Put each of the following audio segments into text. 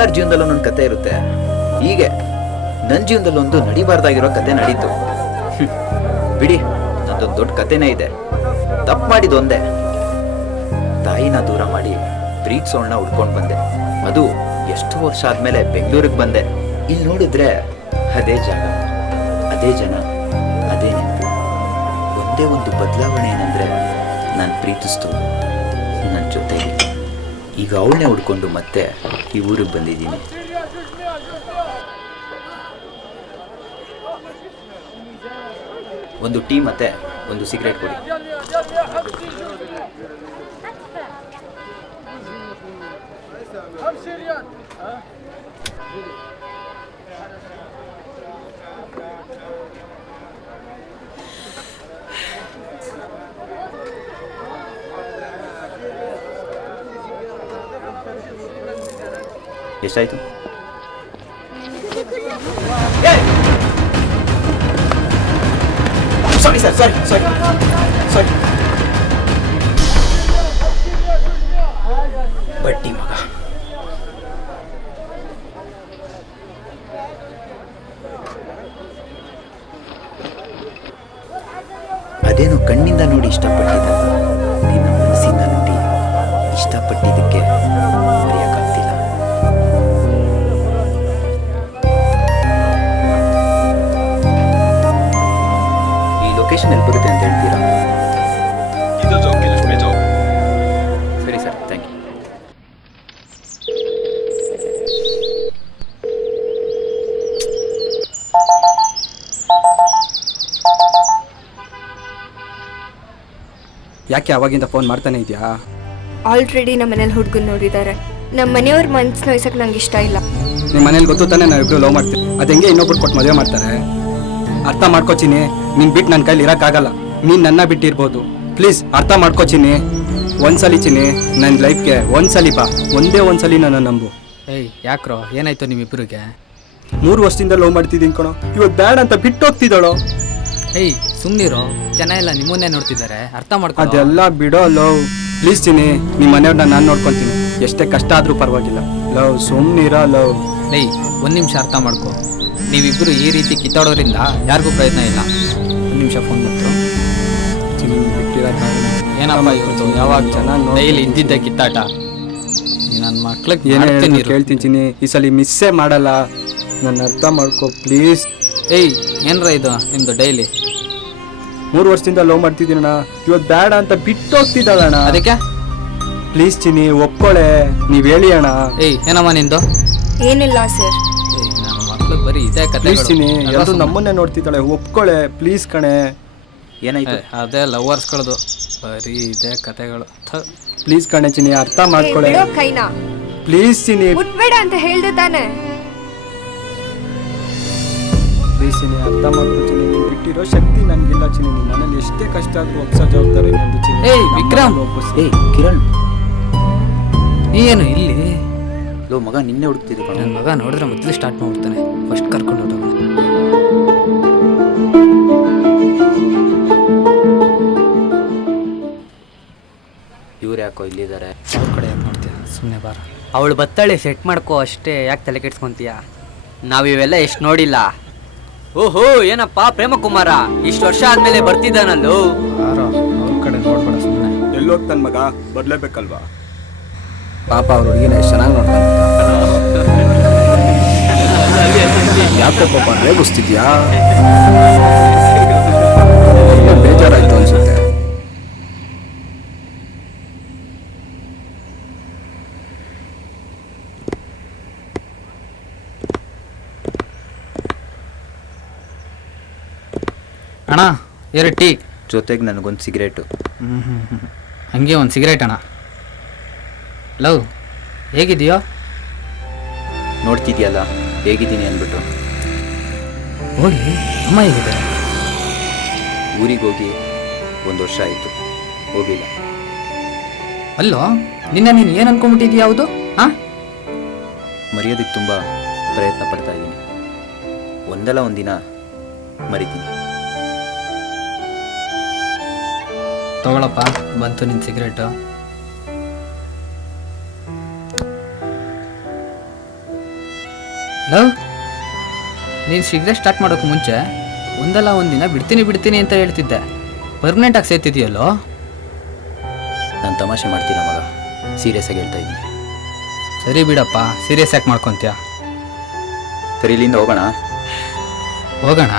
ಎಲ್ಲರ ಜೀವನದಲ್ಲೂ ಒಂದೊಂದು ಕತೆ ಇರುತ್ತೆ. ಹೀಗೆ ನನ್ನ ಜೀವನದಲ್ಲಿ ಒಂದು ನಡಿಬಾರ್ದಾಗಿರೋ ಕತೆ ನಡೀತು. ಬಿಡಿ, ನಂದೊಂದು ದೊಡ್ಡ ಕತೆನೇ ಇದೆ. ತಪ್ಪು ಮಾಡಿದ ಒಂದೇ, ತಾಯಿನ ದೂರ ಮಾಡಿ ಪ್ರೀತಿಸೋಣ ಉಡ್ಕೊಂಡು ಬಂದೆ. ಅದು ಎಷ್ಟೋ ವರ್ಷ ಆದ್ಮೇಲೆ ಬೆಂಗಳೂರಿಗೆ ಬಂದೆ. ಇಲ್ಲಿ ನೋಡಿದ್ರೆ ಅದೇ ಜಾಗ, ಅದೇ ಜನ, ಅದೇ ನೆನಪು. ಒಂದೇ ಒಂದು ಬದಲಾವಣೆ ಏನಂದ್ರೆ ನಾನು ಪ್ರೀತಿಸ್ತು ನನ್ನ ಜೊತೆಗೆ. ಈಗ ಅವಳನ್ನೇ ಹುಡ್ಕೊಂಡು ಮತ್ತೆ ಈ ಊರಿಗೆ ಬಂದಿದ್ದೀನಿ. ಒಂದು ಟೀ ಮತ್ತೆ ಒಂದು ಸಿಗರೇಟ್ ಕೊಡಿ. ಎಷ್ಟಾಯ್ತು? ಸಾರಿ ಸರ್, ಸಾರಿ ಸಾರಿ ಸಾರಿ. ಬಡ್ಡಿ ಮಗ. ಅದೇನು ಕಣ್ಣಿಂದ ನೋಡಿ ಇಷ್ಟಪಟ್ಟಿದ್ದಲ್ಲ, ನಿನ್ನ ಮನಸ್ಸಿಂದ ನೋಡಿ ಇಷ್ಟಪಟ್ಟಿದ್ದಕ್ಕೆ ಮರೆಯಕ್ಕಾಗ್ತಿಲ್ಲ. ಈ ಲೊಕೇಶನ್ ಎಲ್ಲಿ ಬರುತ್ತೆ ಅಂತ ಹೇಳ್ತೀರಾ? ಸರಿ ಸರ್, ಥ್ಯಾಂಕ್ ಯು. ಯಾಕೆ ಅವಾಗಿಂದ ಫೋನ್ ಮಾಡ್ತಾನೆ ಇದೆಯಾ? ಆಲ್ರೆಡಿ ನಮ್ಮ ಮನೇಲಿ ಹುಡುಗನ್ ನೋಡಿದ್ದಾರೆ. ನಮ್ಮ ಮನೆಯವ್ರ ಮನ್ಸು ನೋಯ್ಸಕ್ಕೆ ನಂಗೆ ಇಷ್ಟ ಇಲ್ಲ. ನಿಮ್ಮ ಮನೇಲಿ ಗೊತ್ತು ತಾನೆ ನಾವಿಬ್ರು ಲವ್ ಮಾಡ್ತೀವಿ. ಅದು ಹೆಂಗೆ ಇನ್ನೊಬ್ರು ಕೊಟ್ಟು ಮದುವೆ ಮಾಡ್ತಾರೆ? ಅರ್ಥ ಮಾಡ್ಕೋಚಿನಿ, ನೀನು ಬಿಟ್ಟು ನನ್ನ ಕೈಲಿ ಇರೋಕ್ಕಾಗಲ್ಲ. ನೀನು ನನ್ನ ಬಿಟ್ಟಿರ್ಬೋದು, ಪ್ಲೀಸ್ ಅರ್ಥ ಮಾಡ್ಕೋಚಿನಿ. ಒಂದ್ಸಲಿ ಚಿನಿ, ನನ್ನ ಲೈಫ್ಗೆ ಒಂದ್ಸಲಿ ಬಾ, ಒಂದೇ ಒಂದ್ಸಲಿ ನನ್ನ ನಂಬು. ಏಯ್ ಯಾಕ್ರೋ, ಏನಾಯ್ತು ನಿಮ್ಮಿಬ್ಬರಿಗೆ? 3 ವರ್ಷದಿಂದ ಲವ್ ಮಾಡ್ತಿದ್ದೀನಿ ಕಣೋ, ಇವತ್ತು ಬ್ಯಾಡ್ ಅಂತ ಬಿಟ್ಟು ಹೋಗ್ತಿದ್ದಾಳೋ. ಏಯ್ ಸುಮ್ಮನಿರೋ, ಜನ ಎಲ್ಲ ನಿಮ್ಮನ್ನೇ ನೋಡ್ತಿದ್ದಾರೆ, ಅರ್ಥ ಮಾಡ್ಕೊ. ಅದೆಲ್ಲ ಬಿಡೋ ಲವ್, ಪ್ಲೀಸ್ ಚಿನಿ. ನಿಮ್ಮ ಮನೆಯವ್ರನ್ನ ನಾನು ನೋಡ್ಕೊತೀನಿ, ಎಷ್ಟೇ ಕಷ್ಟ ಆದರೂ ಪರವಾಗಿಲ್ಲ. ಲವ್ ಸುಮ್ಮನಿರೋ ಲವ್. ಏಯ್ 1 ನಿಮಿಷ ಅರ್ಥ ಮಾಡ್ಕೊ. ನೀವಿಬ್ಬರು ಈ ರೀತಿ ಕಿತ್ತಾಡೋದ್ರಿಂದ ಯಾರಿಗೂ ಪ್ರಯತ್ನ ಇಲ್ಲ. 1 ನಿಮಿಷ ಫೋನ್ ಬಂತು. ಚಿನಿ ಬಿಟ್ಟಿರೋ ಕಾರಣ ಏನಪ್ಪ ಇವ್ರದ್ದು ಯಾವಾಗ ಚೆನ್ನಾಗಿ ಡೈಲಿ ಇದ್ದಿದ್ದೆ ಕಿತ್ತಾಟ. ನನ್ನ ಮಕ್ಳಿಗೆ ಏನೇ ಕೇಳ್ತೀನಿ ಚಿನಿ, ಈ ಸಲ ಮಿಸ್ಸೇ ಮಾಡಲ್ಲ, ನನ್ನ ಅರ್ಥ ಮಾಡ್ಕೊ ಪ್ಲೀಸ್. ಏಯ್ ಏನ್ರ ಇದು ನಿಮ್ದು ಡೈಲಿ? 3 ವರ್ಷದಿಂದ ಲವ್ ಮಾಡ್ತಿದ್ದೀನಣ್ಣ, ಇವತ್ತು ಬೇಡ ಅಂತ ಬಿಟ್ಟು ಹೋಗ್ತಿದ್ದಾಳಣ್ಣ. ಅದಕ್ಕೆ ಪ್ಲೀಸ್ ಚಿನಿ ಒಪ್ಕೊಳೆ, ನೀವ್ ಹೇಳಿ ಅಣ್ಣ. ಏಯ್ ಏನಮ್ಮ ನಿಂದು? ಏನಿಲ್ಲ ಸರ್. ಏಯ್ ನನ್ನ ಮಕ್ಳು ಬರೀ ಇದೇ ಪ್ಲೀಸ್ ಚಿನಿ, ಕತೆ. ಎಲ್ಲರೂ ನಮ್ಮನ್ನೇ ನೋಡ್ತಿದ್ದಾಳೆ, ಒಪ್ಕೊಳೆ ಪ್ಲೀಸ್ ಕಣೆ. ಏನಾಯ್ತು? ಅದೇ ಲವರ್ಸ್ಗಳದು ಬರೀ ಇದೇ ಕತೆಗಳು. ಪ್ಲೀಸ್ ಕಣೆ ಚಿನಿ, ಅರ್ಥ ಮಾಡ್ಕೊಳೆ ಬಿಡೋ ಕೈನಾ. ಪ್ಲೀಸ್ ಚಿನಿ, ಮುಟ್ಬೇಡ ಅಂತ ಹೇಳ್ದೆ ತಾನೆ. ಪ್ಲೀಸ್ ಚಿನಿ ಅರ್ಥ ಮಾಡ್ಕೊತೀನಿ. ನೀನು ಬಿಟ್ಟಿರೋ ಶಕ್ತಿ ನನಗಿಲ್ಲ ಚಿನಿ. ನೀನು ಮನೇಲಿ ಎಷ್ಟೇ ಕಷ್ಟ ಆದ್ರೂ ಒಪ್ಸೋ ಜವಾಬ್ದಾರಿ ನಂದು ಚಿನಿ. ಏಯ್ ವಿಕ್ರಮ್, ಏಯ್ ಕಿರಣ್, ನೀ ಏನು ಇಲ್ಲಿ? ಲೋ ಮಗ, ನಿನ್ನೆ ಹುಡುಕ್ತಿದ್ದು ಕಣ. ನನ್ನ ಮಗ ನೋಡಿದ್ರೆ ಮೊದಲು ಸ್ಟಾರ್ಟ್ ಮಾಡ್ಬಿಡ್ತಾನೆ. ಫಸ್ಟ್ ಕರ್ಕೊಂಡು ಹೋಗೋಣ. ಇವ್ರು ಯಾಕೋ ಇಲ್ಲಿದ್ದಾರೆ? ಅವ್ರ ಕಡೆ ಯಾಕೆ ನೋಡ್ತೀಯ? ಸುಮ್ಮನೆ ಬಾರ. ಅವಳು ಬತ್ತಾಳೆ, ಸೆಟ್ ಮಾಡ್ಕೋ ಅಷ್ಟೇ, ಯಾಕೆ ತಲೆ ಕೆಡ್ಸ್ಕೊಂತೀಯ? ನಾವಿವೆಲ್ಲ ಎಷ್ಟು ನೋಡಿಲ್ಲ. ಓಹೋ ಏನಪ್ಪ ಪ್ರೇಮಕುಮಾರ, ಇಷ್ಟು ವರ್ಷ ಆದ್ಮೇಲೆ ಬರ್ತಿದ್ದಾನಲ್ಲೋ. ಬಾರೋ, ಅವ್ರ ಕಡೆ ನೋಡ್ಬೇಡ ಸುಮ್ಮನೆ. ಎಲ್ಲೋಗ್ತಾನ ಮಗ, ಬರ್ಲೇಬೇಕಲ್ವಾ? ಪಾಪ ಅವ್ರ ಹುಡುಗಿನ ಎಷ್ಟು ಚೆನ್ನಾಗಿ ನೋಡ್ತಾನೆ. ಯಾಕೋ ಪಾಪ ರೇಗಿಸ್ತಿದ್ಯಾ? ಬೇಜಾರಾಯ್ತು ಅನ್ಸುತ್ತೆ. ಅಣ್ಣ 2 ಟೀ ಜೊತೆಗೆ ನನಗೊಂದು ಸಿಗರೇಟು. ಹಂಗೆ ಒಂದು ಸಿಗರೇಟ್ ಅಣ್ಣ. ಲವ್ ಹೇಗಿದೆಯೋ? ನೋಡ್ತಿದ್ಯಲ್ಲ ಹೇಗಿದ್ದೀನಿ ಅಂದ್ಬಿಟ್ಟು. ಹೋಗಿ ಅಮ್ಮ ಹೇಗಿದೆ? ಊರಿಗೆ ಹೋಗಿ 1 ವರ್ಷ ಆಯಿತು, ಹೋಗಿಲ್ಲ. ಅಲ್ಲೋ ನಿನ್ನೆ ನೀನು ಏನು ಅನ್ಕೊಂಡ್ಬಿಟ್ಟಿದ್ಯಾ? ಯಾವುದು? ಹಾಂ, ಮರೆಯೋದಕ್ಕೆ ತುಂಬ ಪ್ರಯತ್ನ ಪಡ್ತಾ ಇದ್ದೀನಿ. ಒಂದಲ್ಲ ಒಂದಿನ ಮರಿತೀನಿ. ತಗೊಳಪ್ಪ, ಬಂತು ನಿನ್ನ ಸಿಗರೇಟು. ಲವ್, ನೀನು ಸಿಗರೇಟ್ ಸ್ಟಾರ್ಟ್ ಮಾಡೋಕ್ಕೆ ಮುಂಚೆ ಒಂದಲ್ಲ ಒಂದಿನ ಬಿಡ್ತೀನಿ ಅಂತ ಹೇಳ್ತಿದ್ದೆ. ಪರ್ಮನೆಂಟಾಗಿ ಸೇರ್ತಿದೆಯಲ್ಲೋ? ನಾನು ತಮಾಷೆ ಮಾಡ್ತಿಲ್ಲ ಮಗ, ಸೀರಿಯಸ್ ಆಗಿ ಹೇಳ್ತಾ ಇದ್ದೀನಿ. ಸರಿ ಬಿಡಪ್ಪ, ಸೀರಿಯಸ್ ಯಾಕೆ ಮಾಡ್ಕೊತೀಯ? ಸರಿ, ಇಲ್ಲಿಂದ ಹೋಗೋಣ. ಹೋಗೋಣ.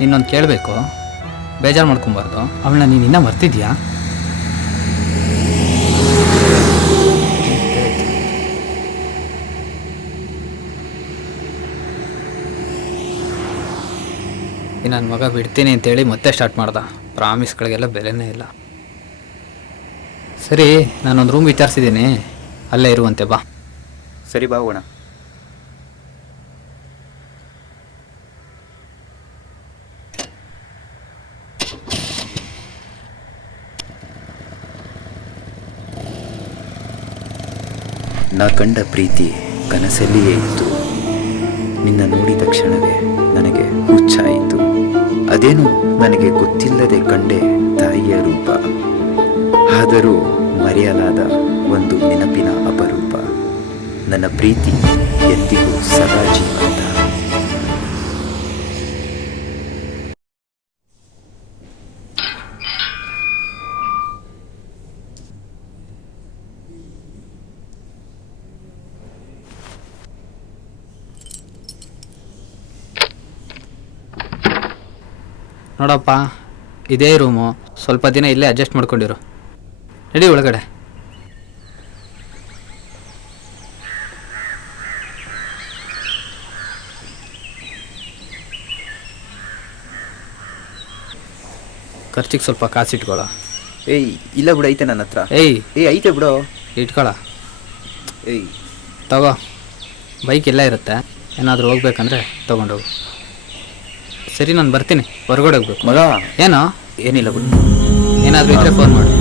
ನಿನ್ನೊಂದು ಕೇಳಬೇಕು, ಬೇಜಾರು ಮಾಡ್ಕೊಬಾರ್ದು. ಅವಳನ್ನ ನೀನು ಇನ್ನೂ ಮರ್ತಿದ್ಯಾ? ನನ್ನ ಮಗ ಬಿಡ್ತೀನಿ ಅಂತೇಳಿ ಮತ್ತೆ ಸ್ಟಾರ್ಟ್ ಮಾಡ್ದ. ಪ್ರಾಮಿಸ್ಗಳಿಗೆಲ್ಲ ಬೆಲೆನೇ ಇಲ್ಲ. ಸರಿ, ನಾನೊಂದು ರೂಮ್ ವಿಚಾರಿಸಿದ್ದೀನಿ, ಅಲ್ಲೇ ಇರುವಂತೆ ಬಾ. ಸರಿ, ಬಾ ಹೋಗೋಣ. ನಾ ಕಂಡ ಪ್ರೀತಿ ಕನಸಲ್ಲಿಯೇ ಇತ್ತು. ನಿನ್ನ ನೋಡಿದ ಕ್ಷಣವೇ ನನಗೆ ಹುಚ್ಚಾಯಿತು. ಅದೇನು ನನಗೆ ಗೊತ್ತಿಲ್ಲದೆ ಕಂಡೆ ತಾಯಿಯ ರೂಪ. ಆದರೂ ಮರೆಯಲಾದ ಒಂದು ನೆನಪಿನ ಅಪರೂಪ. ನನ್ನ ಪ್ರೀತಿ ಎಂದಿಗೂ ಸದಾ ಜೀವಂತ. ನೋಡಪ್ಪ, ಇದೇ ರೂಮು. ಸ್ವಲ್ಪ ದಿನ ಇಲ್ಲೇ ಅಡ್ಜಸ್ಟ್ ಮಾಡ್ಕೊಂಡಿರು. ನಡಿ ಒಳಗಡೆ. ಖರ್ಚಿಗೆ ಸ್ವಲ್ಪ ಕಾಸಿಟ್ಕೊಳ್ಳ. ಏಯ್, ಇಲ್ಲ ಬಿಡು, ಐತೆ ನನ್ನ ಹತ್ರ. ಏಯ್ ಐತೆ ಬಿಡು. ಇಟ್ಕೊಳ್ಳ. ಏಯ್, ತಗೋ. ಬೈಕ್ ಎಲ್ಲ ಇರುತ್ತೆ, ಏನಾದರೂ ಹೋಗ್ಬೇಕಂದ್ರೆ ತೊಗೊಂಡೋಗು. ಸರಿ, ನಾನು ಬರ್ತೀನಿ. ಹೊರಗಡೆ ಹೋಗ್ಬೇಕು. ಮಗ, ಏನೋ? ಏನಿಲ್ಲ ಬಿಡು. ಏನಾದರೂ ಇದ್ರೆ ಫೋನ್ ಮಾಡು.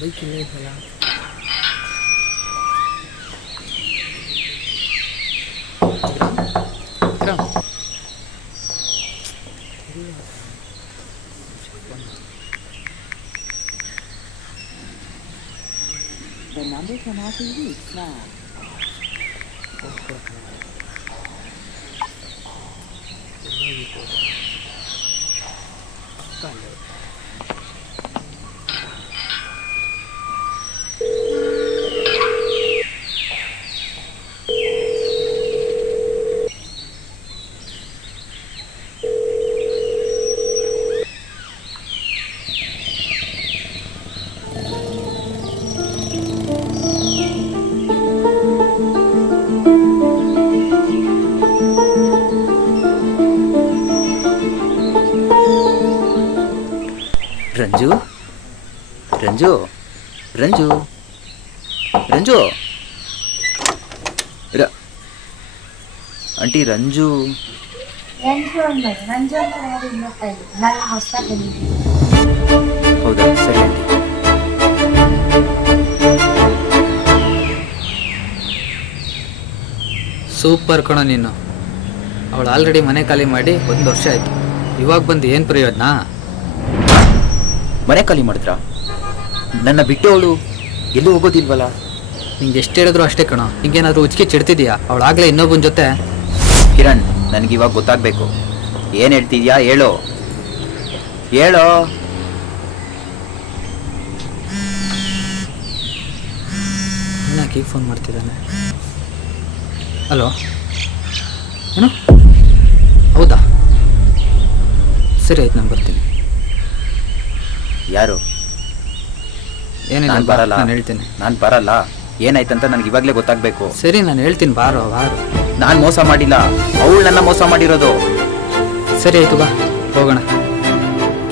ಬೈಕ್ ಇಲ್ಲ ಇದೆಯಲ್ಲ. The number cannot be reached now. Ranju, Ranju, Ranju, Ranju, aunty Ranju. ಹೌದಾ? ಸರಿ ಆಂಟಿ. ಸೂಪರ್ ಕಣೋ ನೀನು. ಅವಳು ಆಲ್ರೆಡಿ ಮನೆ ಖಾಲಿ ಮಾಡಿ 1 ವರ್ಷ ಆಯಿತು. ಇವಾಗ ಬಂದು ಏನು ಪ್ರಯೋಜನ? ಮನೆ ಖಾಲಿ ಮಾಡಿದ್ರ? ನನ್ನ ಬಿಟ್ಟು ಅವಳು ಎಲ್ಲೂ ಹೋಗೋದಿಲ್ವಲ್ಲ? ನಿಂಗೆ ಎಷ್ಟು ಹೇಳಿದ್ರು ಅಷ್ಟೇ ಕಣೋ. ನಿಂಗೇನಾದರೂ ಉಚ್ಕಿ ಚಿಡ್ತಿದ್ಯಾ? ಅವಳಾಗಲೇ ಇನ್ನೊಬ್ಬನ ಜೊತೆ. ಕಿರಣ್, ನನಗಿವಾಗ ಗೊತ್ತಾಗಬೇಕು. ಏನು ಹೇಳ್ತಿದ್ಯಾ? ಹೇಳೋ ಹೇಳೋ. ಅಣ್ಣಾಕಿ ಫೋನ್ ಮಾಡ್ತಿದ್ದಾನೆ. ಹಲೋ, ಏನು? ಹೌದಾ? ಸರಿ ಆಯ್ತು, ನಾನು ಬರ್ತೀನಿ. ಯಾರು? ಏನಿಲ್ಲ, ನಾನು ಬರಲ್ಲ. ನಾನು ಹೇಳ್ತೀನಿ. ನಾನು ಬರಲ್ಲ. ಏನಾಯ್ತಂತ ನನಗೆ ಇವಾಗಲೇ ಗೊತ್ತಾಗಬೇಕು. ಸರಿ ನಾನು ಹೇಳ್ತೀನಿ, ಬಾರೋ ಬಾರೋ. ನಾನು ಮೋಸ ಮಾಡಿಲ್ಲ, ಅವಳು ನನ್ನ ಮೋಸ ಮಾಡಿರೋದು. ಸರಿ ಆಯ್ತು, ಬಾ ಹೋಗೋಣ.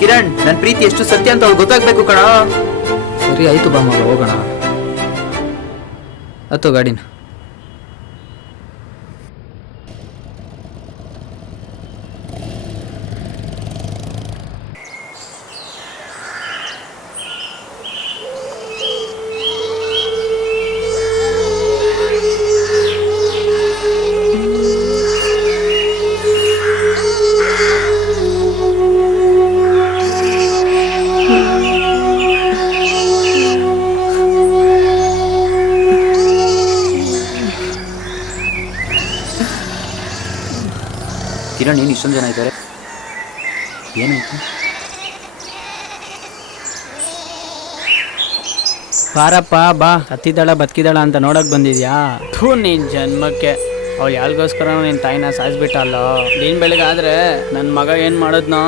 ಕಿರಣ್, ನನ್ನ ಪ್ರೀತಿ ಎಷ್ಟು ಸತ್ಯ ಅಂತ ಅವಳು ಗೊತ್ತಾಗಬೇಕು ಕಣ. ಸರಿ ಆಯ್ತು, ಬಾ ಮಗ ಹೋಗೋಣ. ಹತ್ತು ಗಾಡಿನ. ಕಿರಣ್, ಏನು ಇಷ್ಟೊಂದು ಜನ ಇದ್ದಾರೆ? ಏನಾಯ್ತು? ಬಾರಪ್ಪ ಬಾ, ಹತ್ತಿದ್ದಾಳ ಬದುಕಿದ್ದಾಳ ಅಂತ ನೋಡಕ್ ಬಂದಿದ್ಯಾ? ಥೂ, ನಿನ್ ಜನ್ಮಕ್ಕೆ ಅವಳು ಯಾರಿಗೋಸ್ಕರ ನಿನ್ನ ತಾಯಿನ ಸಾಯಿಸ್ಬಿಟ್ಟಲ್ಲ. ನೀನ್ ಬೆಳಗಾದ್ರೆ ನನ್ನ ಮಗ ಏನು ಮಾಡಿದ್ನೋ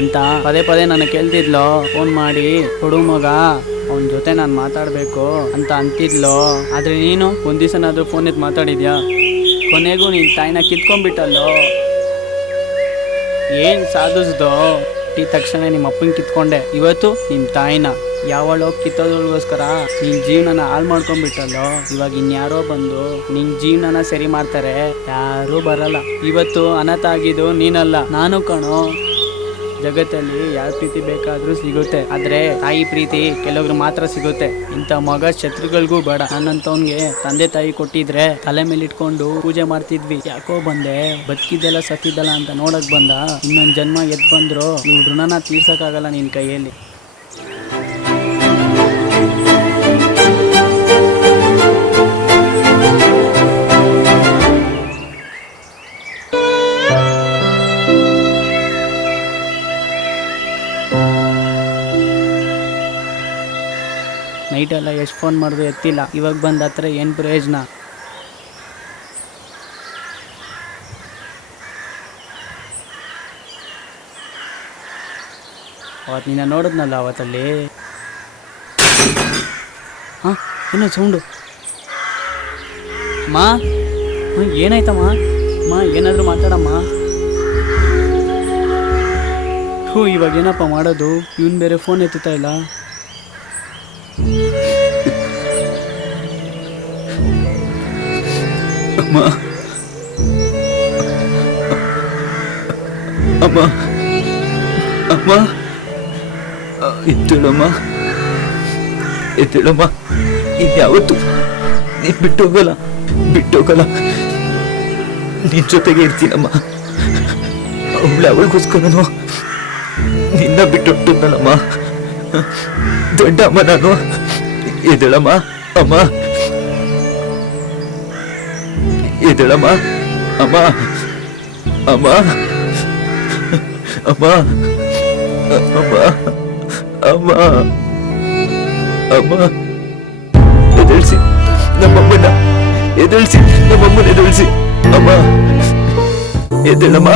ಅಂತ ಪದೇ ಪದೇ ನನಗೆ ಕೇಳ್ತಿದ್ಲು. ಫೋನ್ ಮಾಡಿ ಕೊಡು ಮಗ, ಅವನ ಜೊತೆ ನಾನು ಮಾತಾಡಬೇಕು ಅಂತ ಅಂತಿದ್ಲು. ಆದರೆ ನೀನು ಒಂದು ದಿವಸನಾದರೂ ಫೋನ್ ಎತ್ತು ಮಾತಾಡಿದ್ಯಾ? ಕೊನೆಗೂ ನಿನ್ನ ತಾಯಿನ ಕಿತ್ಕೊಂಡ್ಬಿಟ್ಟಲ್ಲೋ. ಏನು ಸಾಧಿಸ್ದೋ? ತಕ್ಷಣ ನಿಮ್ಮ ಅಪ್ಪನ ಕಿತ್ಕೊಂಡೆ. ಇವತ್ತು ನಿಮ್ಮ ತಾಯಿನ ಯಾವಳೋ ಕಿತ್ತೋದ್ರಗೋಸ್ಕರ ನಿನ್ನ ಜೀವನನ ಹಾಳು ಮಾಡ್ಕೊಂಡ್ಬಿಟ್ಟಲ್ಲೋ. ಇವಾಗ ಇನ್ಯಾರೋ ಬಂದು ನಿನ್ನ ಜೀವನನ ಸರಿ ಮಾಡ್ತಾರೆ, ಯಾರೂ ಬರಲ್ಲ. ಇವತ್ತು ಅನಾಥ ಆಗಿದ್ದು ನೀನಲ್ಲ, ನಾನು ಕಣೋ. ಜಗತ್ತಲ್ಲಿ ಯಾವ ಪ್ರೀತಿ ಬೇಕಾದರೂ ಸಿಗುತ್ತೆ, ಆದರೆ ತಾಯಿ ಪ್ರೀತಿ ಕೆಲವ್ರು ಮಾತ್ರ ಸಿಗುತ್ತೆ. ಇಂಥ ಮಗ ಶತ್ರುಗಳಿಗೂ ಬೇಡ. ನನ್ನಂತವನ್ಗೆ ತಂದೆ ತಾಯಿ ಕೊಟ್ಟಿದ್ರೆ ತಲೆ ಮೇಲೆ ಇಟ್ಕೊಂಡು ಪೂಜೆ ಮಾಡ್ತಿದ್ವಿ. ಯಾಕೋ ಬಂದೆ, ಬದುಕಿದ್ದೆಲ್ಲ ಸತ್ತಿದ್ದಲ್ಲ ಅಂತ ನೋಡಕ್ ಬಂದ. ಇನ್ನೊಂದು ಜನ್ಮ ಎದ್ದು ಬಂದ್ರು ಇವ್ರ ಋಣನ ತೀರ್ಸಕ್ಕಾಗಲ್ಲ ನಿನ್ನ ಕೈಯಲ್ಲಿ. ನೈಟೆಲ್ಲ ಎಷ್ಟು ಫೋನ್ ಮಾಡಿದ್ರು ಎತ್ತಿಲ್ಲ. ಇವಾಗ ಬಂದ ಹತ್ರ ಏನು ಪ್ರಯೋಜನ? ಅವತ್ತು ನಿನ್ನ ನೋಡಿದ್ನಲ್ಲ ಅವತ್ತಲ್ಲಿ. ಹಾಂ, ಏನೋ ಸೌಂಡು. ಮಾ, ಏನಾಯ್ತಮ್ಮ? ಮಾ, ಏನಾದರೂ ಮಾತಾಡಮ್ಮ. ಹ್ಞೂ, ಇವಾಗ ಏನಪ್ಪ ಮಾಡೋದು? ಇವನು ಬೇರೆ ಫೋನ್ ಎತ್ತುತ್ತಾ ಇಲ್ಲ. ಅಮ್ಮ, ಅಮ್ಮ, ಅಮ್ಮ, ಎದ್ದೇಳಮ್ಮ, ಎದ್ದೇಳಮ್ಮ. ಇನ್ಯಾವತ್ತು ನೀನು ಬಿಟ್ಟೋಗಲ್ಲ, ಬಿಟ್ಟೋಗಲ್ಲ. ನಿನ್ನ ಜೊತೆಗೆ ಇರ್ತೀನಮ್ಮ. ಅವಳಿಗೋಸ್ಕರನು ನಿನ್ನ ಬಿಟ್ಟೊಟ್ಟನಲ್ಲಮ್ಮ. ದೊಡ್ಡಮ್ಮ ನಾನು. ಎದ್ದೇಳಮ್ಮ, ಅಮ್ಮ, ಎದ್ದೇಳಮ್ಮ, ಅಮ್ಮ, ಅಮ್ಮ, ಅಮ್ಮ, ಅಮ್ಮ, ಅಮ್ಮ, ಅಮ್ಮ. ಎದ್ದೇಳಿಸಿ ನಮ್ಮಮ್ಮನ, ಎದ್ದೇಳಿಸಿ ನಮ್ಮಮ್ಮನ, ಎದ್ದೇಳಿಸಿ ಅಮ್ಮ. ಎದ್ದೇಳಮ್ಮ.